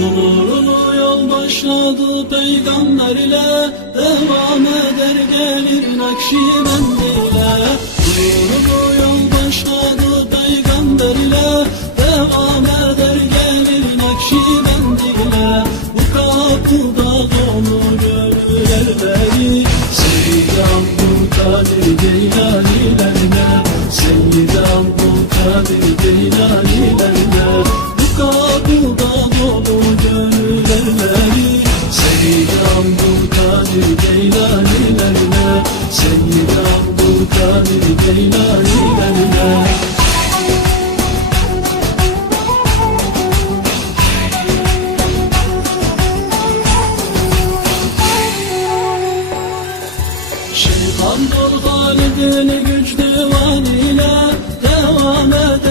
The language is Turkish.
Nurlu yol başladı peygamber ile, devam eder gelir Nakşibend ile. Nurlu yol başladı peygamber ile, devam eder gelir Nakşibend ile. Bu kapıda dolu gönül elleri, Seyyid Abdülkadir Geylanilerine, Seyyid Abdülkadir Geylanilerine. Bu kapıda dolu gönül elleri, Seyyid Abdülkadir Geylanilerine, Seyyid Abdülkadir Geylanilerine. Şeyh Abdülhalid'in güç divanıyla, devam eder